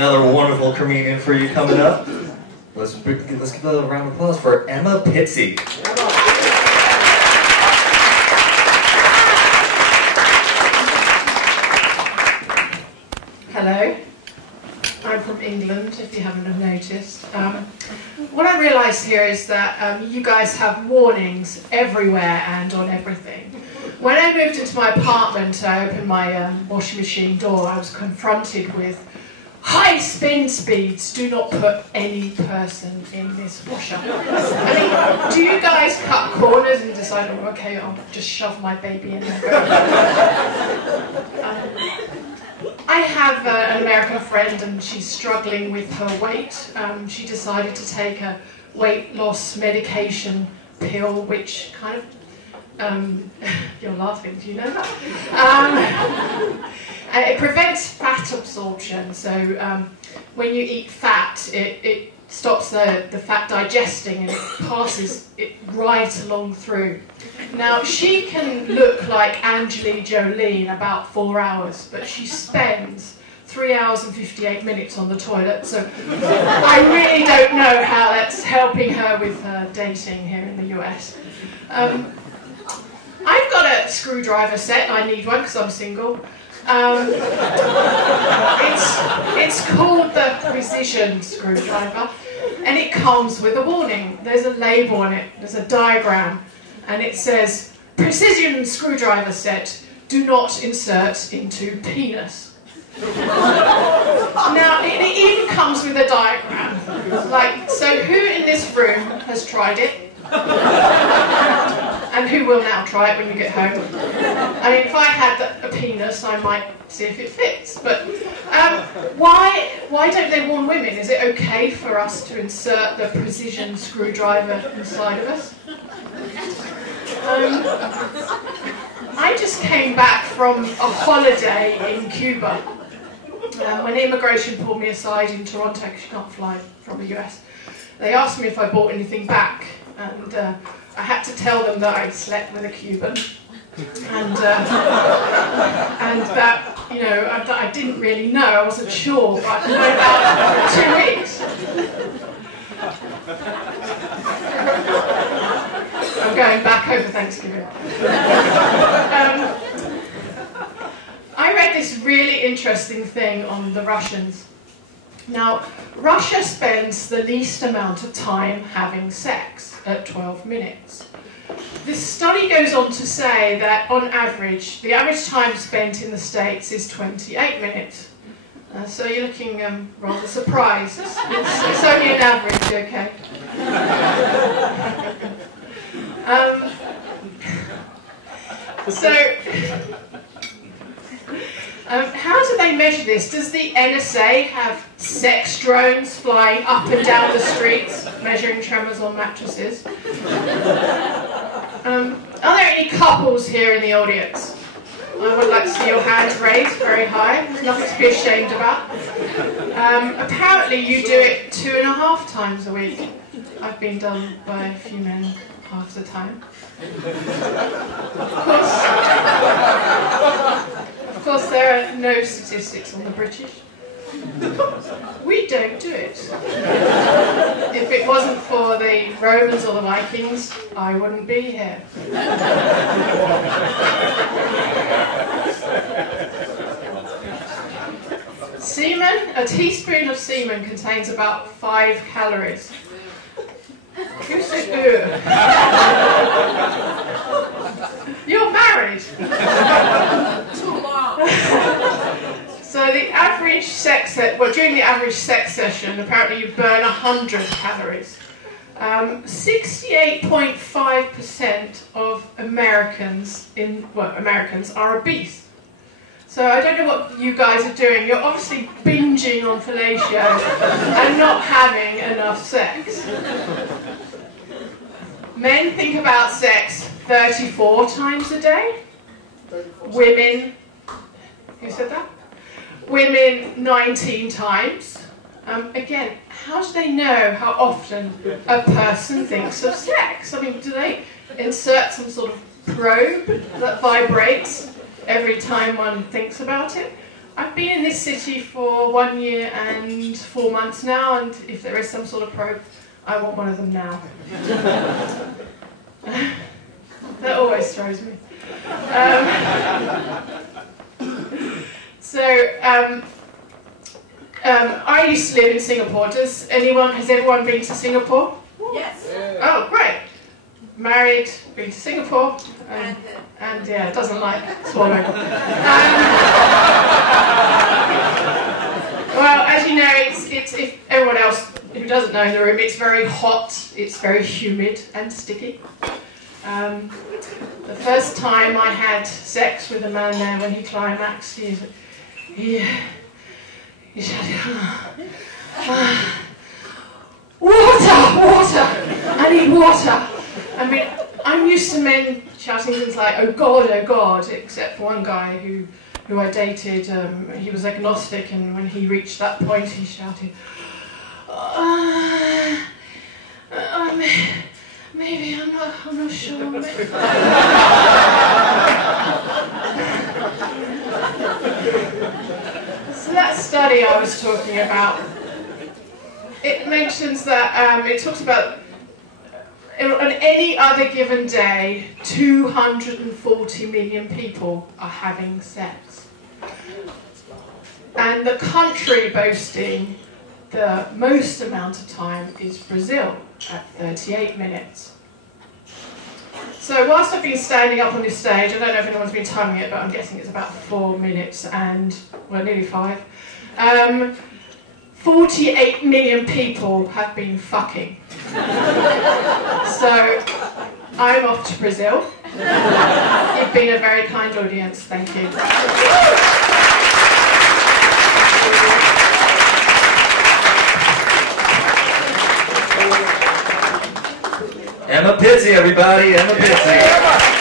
Another wonderful comedian for you coming up. Let's give a round of applause for Emma Pizzey. Hello, I'm from England, if you haven't noticed. What I realised here is that you guys have warnings everywhere and on everything. When I moved into my apartment, I opened my washing machine door, I was confronted with high spin speeds, do not put any person in this washer. I mean, do you guys cut corners and decide, oh, okay, I'll just shove my baby in there? I have an American friend and she's struggling with her weight. She decided to take a weight loss medication pill, which kind of, you're laughing, do you know that? And it prevents fat absorption, so when you eat fat, it stops the fat digesting and it passes it right along through. Now, she can look like Angelina Jolie in about 4 hours, but she spends 3 hours and 58 minutes on the toilet, so I really don't know how that's helping her with her dating here in the US. I've got a screwdriver set, I need one because I'm single. It's called the Precision screwdriver, and it comes with a warning. There's a label on it, there's a diagram, and it says, Precision screwdriver set, do not insert into penis. Now, it even comes with a diagram. Like, so who in this room has tried it? And who will now try it when you get home? I mean, if I had a penis, I might see if it fits. But why don't they warn women? Is it okay for us to insert the Precision screwdriver inside of us? I just came back from a holiday in Cuba. When immigration pulled me aside in Toronto, because you can't fly from the US, they asked me if I brought anything back. And I had to tell them that I slept with a Cuban, and that, you know, I didn't really know, I wasn't sure, but I'd known about 2 weeks. I'm going back over Thanksgiving. I read this really interesting thing on the Russians. Now, Russia spends the least amount of time having sex, at 12 minutes. This study goes on to say that on average, the average time spent in the States is 28 minutes. So you're looking rather surprised. It's only an average, okay? How do they measure this? Does the NSA have sex drones flying up and down the streets, measuring tremors on mattresses? Are there any couples here in the audience? I would like to see your hands raised very high. There's nothing to be ashamed about. Apparently you do it 2.5 times a week. I've been done by a few men half the time. Of course, there are no statistics on the British. We don't do it. If it wasn't for the Romans or the Vikings, I wouldn't be here. Semen, a teaspoon of semen contains about 5 calories. Who said You're married. Too long. So the average sex during the average sex session, apparently you burn 100 calories. 68.5% of Americans are obese. So I don't know what you guys are doing. You're obviously binging on fellatio and not having enough sex. Men think about sex 34 times a day. Women, who said that? Women 19 times. Again, how do they know how often a person thinks of sex? I mean, do they insert some sort of probe that vibrates every time one thinks about it? I've been in this city for 1 year and 4 months now, and if there is some sort of probe, I want one of them now. That always throws me. I used to live in Singapore. Has everyone been to Singapore? Yes. Oh, great. Married, been to Singapore, and yeah, doesn't like swallowing. Well, as you know, it's if everyone else who doesn't know in the room, it's very hot, it's very humid and sticky. The first time I had sex with a man there, when he climaxed, he shouted, water! I need water! I mean, I'm used to men shouting things like, oh God, except for one guy who I dated. He was agnostic, and when he reached that point, he shouted, maybe, I'm not sure. So that study I was talking about, it mentions that, it talks about on any other given day, 240 million people are having sex. And the country boasting the most amount of time is Brazil, at 38 minutes. So whilst I've been standing up on this stage, I don't know if anyone's been timing it, but I'm guessing it's about 4 minutes and, well, nearly 5. 48 million people have been fucking. So, I'm off to Brazil. You've been a very kind audience, thank you. Emma Pizzey, everybody, Emma Pizzey.